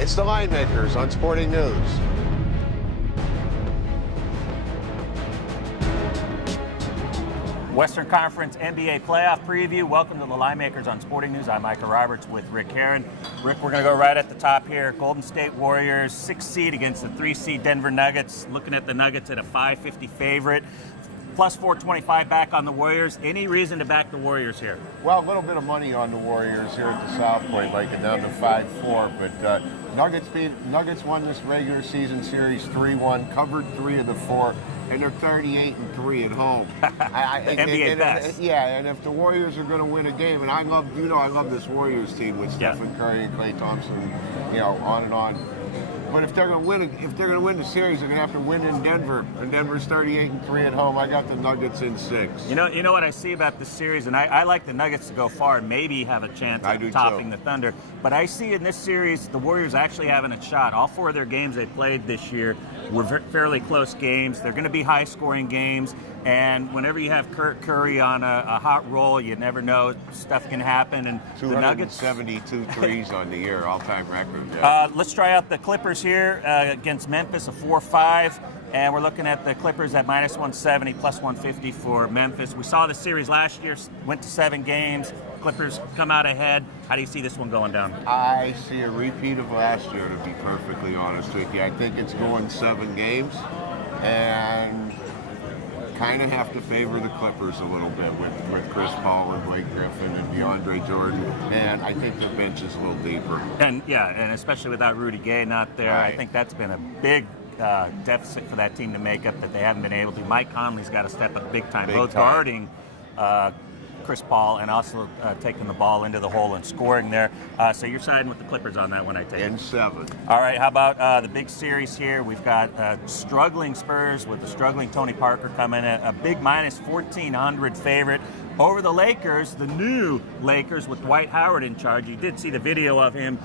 It's the Linemakers on Sporting News. Western Conference NBA playoff preview. Welcome to the Linemakers on Sporting News. I'm Micah Roberts with Rick Herron. Rick, we're going to go right at the top here. Golden State Warriors, 6th seed against the 3 seed Denver Nuggets. Looking at the Nuggets at a 550 favorite. Plus 425 back on the Warriors. Any reason to back the Warriors here? Well, a little bit of money on the Warriors here at the South Point, like it down to 5-4. But Nuggets won this regular season series 3-1, covered 3 of the 4, and they're 38-3 at home. NBA best. Yeah, and if the Warriors are going to win a game, and I love this Warriors team with Stephen Curry and Klay Thompson, on and on. But if they're going to win the series, they're going to have to win in Denver. And Denver's 38-3 at home. I got the Nuggets in 6. You know what I see about this series, and I like the Nuggets to go far and maybe have a chance of topping the Thunder. But I see in this series the Warriors actually having a shot. All 4 of their games they played this year were fairly close games. They're going to be high-scoring games. And whenever you have Curry on a hot roll, you never know. Stuff can happen. And 272 threes on the year, all-time record. Yeah. Let's try out the Clippers here against Memphis, a 4-5. And we're looking at the Clippers at minus 170, plus 150 for Memphis. We saw the series last year, went to 7 games. Clippers come out ahead. How do you see this one going down? I see a repeat of last year, to be perfectly honest with you. I think it's going 7 games. And kind of have to favor the Clippers a little bit with Chris Paul and Blake Griffin and DeAndre Jordan, and I think their bench is a little deeper. And especially without Rudy Gay not there, right. I think that's been a big deficit for that team to make up that they haven't been able to. Mike Conley's got to step up big time, both guarding Chris Paul and also taking the ball into the hole and scoring there. So you're siding with the Clippers on that one, I take it. In 7. All right, how about the big series here? We've got struggling Spurs with the struggling Tony Parker coming in, a big minus 1,400 favorite over the Lakers, the new Lakers with Dwight Howard in charge. You did see the video of him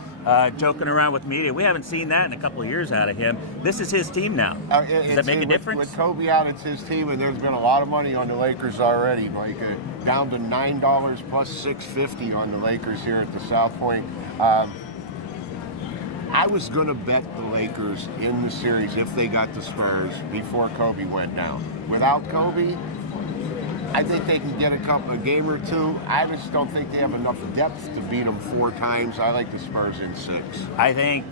joking around with media. We haven't seen that in a couple of years out of him. This is his team now. Does that make a difference? With Kobe out, it's his team, and there's been a lot of money on the Lakers already, like down to $9 plus $6.50 on the Lakers here at the South Point. I was going to bet the Lakers in the series if they got the Spurs before Kobe went down. Without Kobe, I think they can get a game or 2. I just don't think they have enough depth to beat them 4 times. I like the Spurs in 6. I think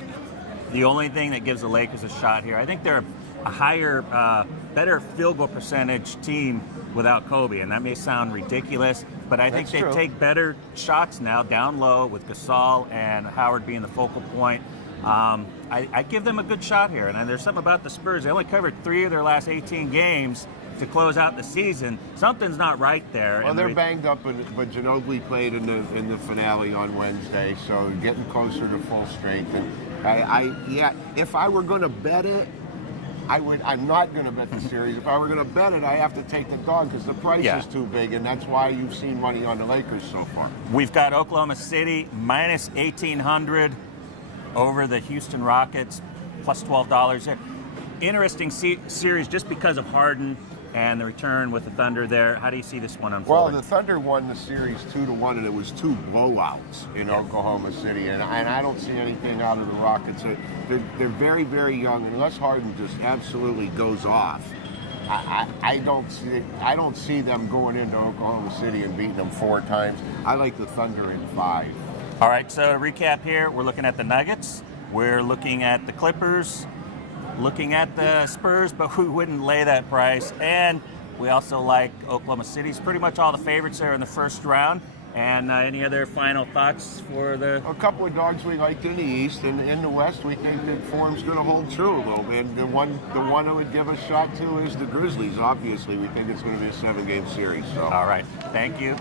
the only thing that gives the Lakers a shot here, I think they're a higher, better field goal percentage team without Kobe, and that may sound ridiculous, but I think they take better shots now down low with Gasol and Howard being the focal point. I give them a good shot here, and there's something about the Spurs. They only covered 3 of their last 18 games to close out the season. Something's not right there. Well, they're banged up, but Ginobili played in the finale on Wednesday, so getting closer to full strength. And if I were going to bet it, I'm not going to bet the series. If I were going to bet it, I have to take the dog because the price is too big, and that's why you've seen money on the Lakers so far. We've got Oklahoma City minus 1,800 over the Houston Rockets, plus $12 there. Interesting series just because of Harden and the return with the Thunder there. How do you see this one unfolding? Well, the Thunder won the series 2-1, and it was 2 blowouts in Oklahoma City, and I don't see anything out of the Rockets. They're very, very young, and unless Harden just absolutely goes off, I don't see them going into Oklahoma City and beating them 4 times. I like the Thunder in 5. All right, so to recap here, we're looking at the Nuggets, we're looking at the Clippers, looking at the Spurs, but we wouldn't lay that price. And we also like Oklahoma City. It's pretty much all the favorites there in the first round. And any other final thoughts for the... A couple of dogs we liked in the East. And in the West, we think that form's going to hold true a little bit. The one I would give a shot to is the Grizzlies. Obviously, we think it's going to be a 7-game series. So. All right. Thank you.